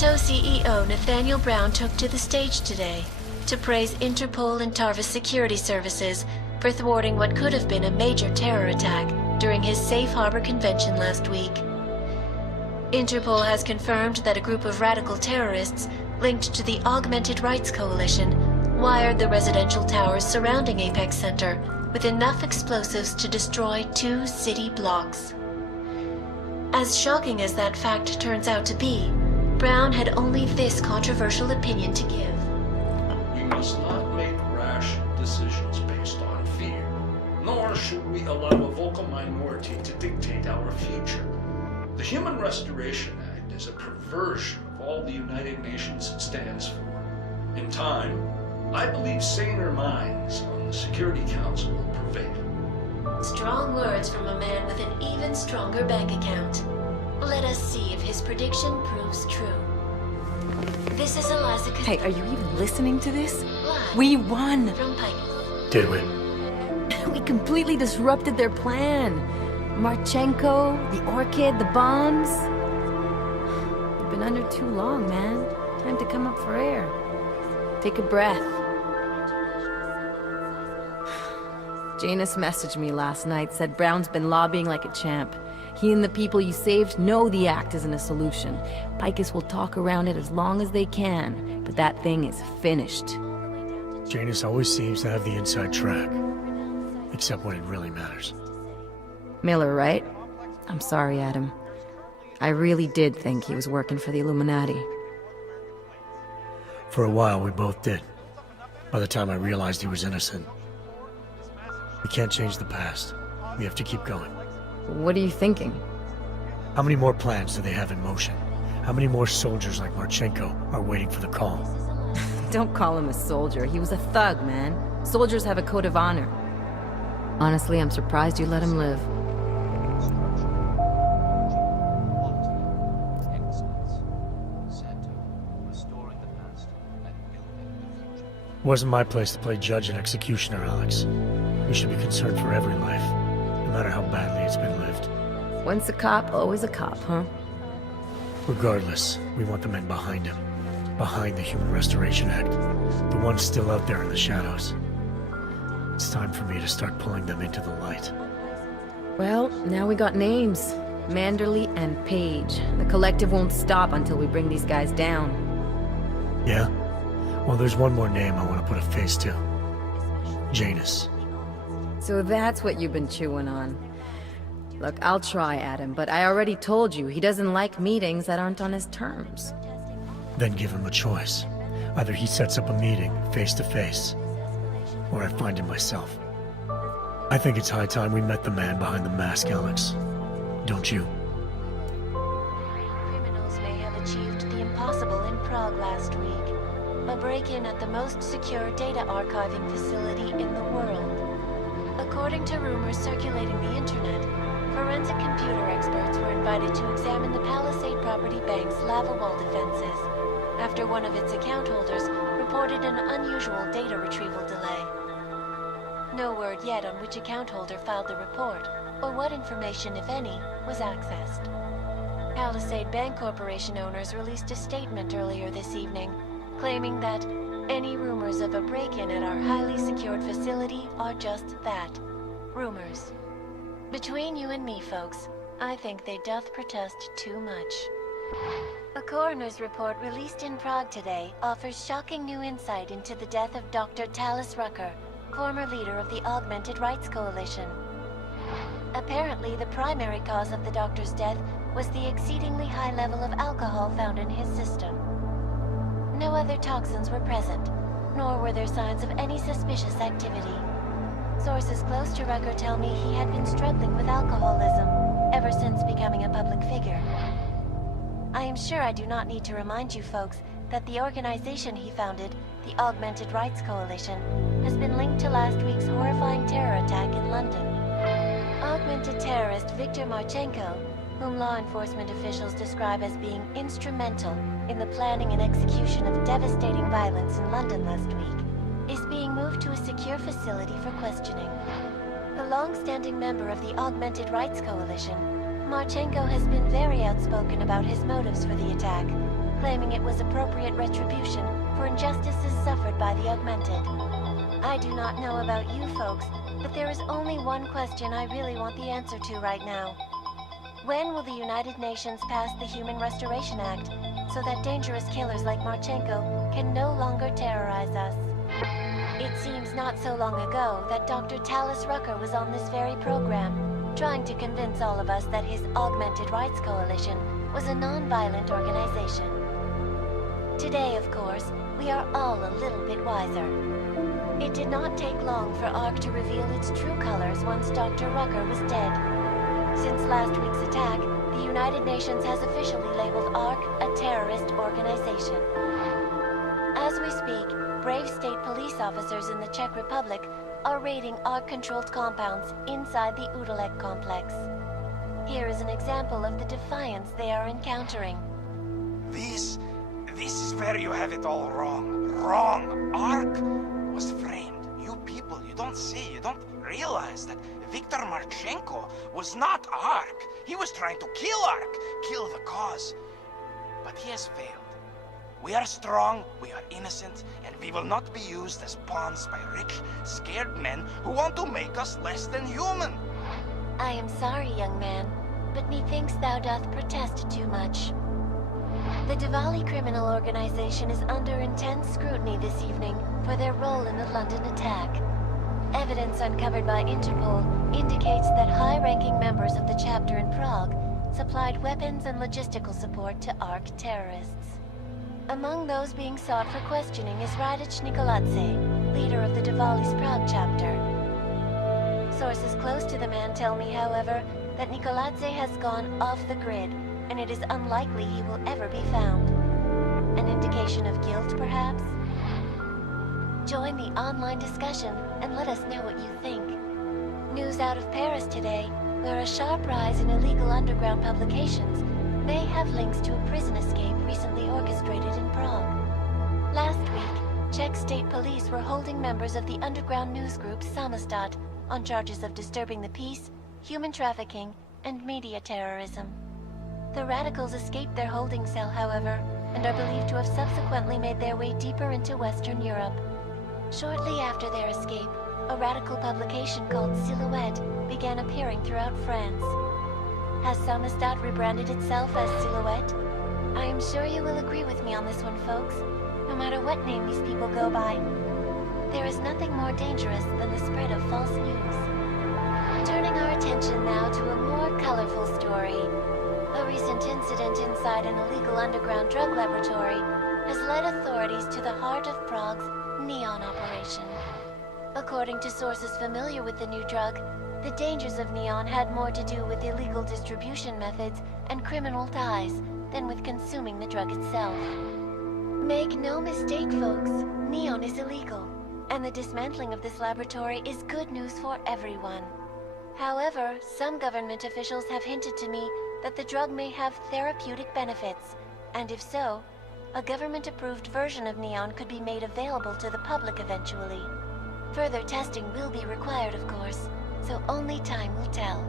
Memento CEO Nathaniel Brown took to the stage today to praise Interpol and Tarvis security services for thwarting what could have been a major terror attack during his Safe Harbor convention last week. Interpol has confirmed that a group of radical terrorists linked to the Augmented Rights Coalition wired the residential towers surrounding Apex Center with enough explosives to destroy 2 city blocks. As shocking as that fact turns out to be, Brown had only this controversial opinion to give. We must not make rash decisions based on fear, nor should we allow a vocal minority to dictate our future. The Human Restoration Act is a perversion of all the United Nations stands for. In time, I believe saner minds on the Security Council will prevail. Strong words from a man with an even stronger bank account. Let us see if his prediction proves true. This is Eliza Cassan. Hey, are you even listening to this? Live We won! from Pike. Did we? We completely disrupted their plan. Marchenko, the Orchid, the bombs. You've been under too long, man. Time to come up for air. Take a breath. Janus messaged me last night, said Brown's been lobbying like a champ. He and the people you saved know the act isn't a solution. Picus will talk around it as long as they can, but that thing is finished. Janus always seems to have the inside track. Except when it really matters. Miller, right? I'm sorry, Adam. I really did think he was working for the Illuminati. For a while, we both did. By the time I realized he was innocent. We can't change the past. We have to keep going. What are you thinking? How many more plans do they have in motion? How many more soldiers like Marchenko are waiting for the call? Don't call him a soldier. He was a thug, man. Soldiers have a code of honor. Honestly, I'm surprised you let him live. Wasn't my place to play judge and executioner, Alex. We should be concerned for every life, no matter how badly it's been lived. Once a cop, always a cop, huh? Regardless, we want the men behind him. Behind the Human Restoration Act. The ones still out there in the shadows. It's time for me to start pulling them into the light. Well, now we got names. Manderley and Page. The collective won't stop until we bring these guys down. Yeah? Well, there's one more name I want to put a face to. Janus. So that's what you've been chewing on. Look, I'll try, Adam, but I already told you, he doesn't like meetings that aren't on his terms. Then give him a choice. Either he sets up a meeting, face to face, or I find him myself. I think it's high time we met the man behind the mask, Alex. Don't you? Criminals may have achieved the impossible in Prague last week. A break-in at the most secure data archiving facility in the world. According to rumors circulating the internet, forensic computer experts were invited to examine the Palisade Property Bank's lava wall defenses after one of its account holders reported an unusual data retrieval delay. No word yet on which account holder filed the report, or what information, if any, was accessed. Palisade Bank Corporation owners released a statement earlier this evening, claiming that any rumors of a break-in at our highly secured facility are just that, rumors. Between you and me, folks, I think they doth protest too much. A coroner's report released in Prague today offers shocking new insight into the death of Dr. Talis Rucker, former leader of the Augmented Rights Coalition. Apparently, the primary cause of the doctor's death was the exceedingly high level of alcohol found in his system. No other toxins were present, nor were there signs of any suspicious activity. Sources close to Rucker tell me he had been struggling with alcoholism ever since becoming a public figure. I am sure I do not need to remind you folks that the organization he founded, the Augmented Rights Coalition, has been linked to last week's horrifying terror attack in London. Augmented terrorist Viktor Marchenko, whom law enforcement officials describe as being instrumental in the planning and execution of devastating violence in London last week, is being moved to a secure facility for questioning. A long-standing member of the Augmented Rights Coalition, Marchenko has been very outspoken about his motives for the attack, claiming it was appropriate retribution for injustices suffered by the Augmented. I do not know about you folks, but there is only one question I really want the answer to right now. When will the United Nations pass the Human Restoration Act so that dangerous killers like Marchenko can no longer terrorize us? It seems not so long ago that Dr. Talis Rucker was on this very program, trying to convince all of us that his Augmented Rights Coalition was a non-violent organization. Today, of course, we are all a little bit wiser. It did not take long for ARC to reveal its true colors once Dr. Rucker was dead. Since last week's attack, the United Nations has officially labeled ARC a terrorist organization. As we speak, brave state police officers in the Czech Republic are raiding ARC-controlled compounds inside the Udalek complex. Here is an example of the defiance they are encountering. This is where you have it all wrong. Wrong! ARC was framed. You people, you don't see, you don't realize that Viktor Marchenko was not ARC. He was trying to kill ARC, kill the cause. But he has failed. We are strong, we are innocent, and we will not be used as pawns by rich, scared men who want to make us less than human. I am sorry, young man, but methinks thou doth protest too much. The Diwali criminal organization is under intense scrutiny this evening for their role in the London attack. Evidence uncovered by Interpol indicates that high-ranking members of the chapter in Prague supplied weapons and logistical support to ARC terrorists. Among those being sought for questioning is Radic Nikoladze, leader of the Diwali's Prague chapter. Sources close to the man tell me, however, that Nikoladze has gone off the grid, and it is unlikely he will ever be found. An indication of guilt, perhaps? Join the online discussion and let us know what you think. News out of Paris today, where a sharp rise in illegal underground publications may have links to a prison escape recently orchestrated in Prague. Last week, Czech state police were holding members of the underground news group Samostat on charges of disturbing the peace, human trafficking, and media terrorism. The radicals escaped their holding cell, however, and are believed to have subsequently made their way deeper into Western Europe. Shortly after their escape, a radical publication called Silhouette began appearing throughout France. Has Samostat rebranded itself as Silhouette? I am sure you will agree with me on this one, folks, no matter what name these people go by. There is nothing more dangerous than the spread of false news. Turning our attention now to a more colorful story. A recent incident inside an illegal underground drug laboratory has led authorities to the heart of Prague's Neon operation. According to sources familiar with the new drug, the dangers of Neon had more to do with illegal distribution methods and criminal ties than with consuming the drug itself. Make no mistake, folks, Neon is illegal, and the dismantling of this laboratory is good news for everyone. However, some government officials have hinted to me that the drug may have therapeutic benefits, and if so, a government-approved version of Neon could be made available to the public eventually. Further testing will be required, of course, so only time will tell.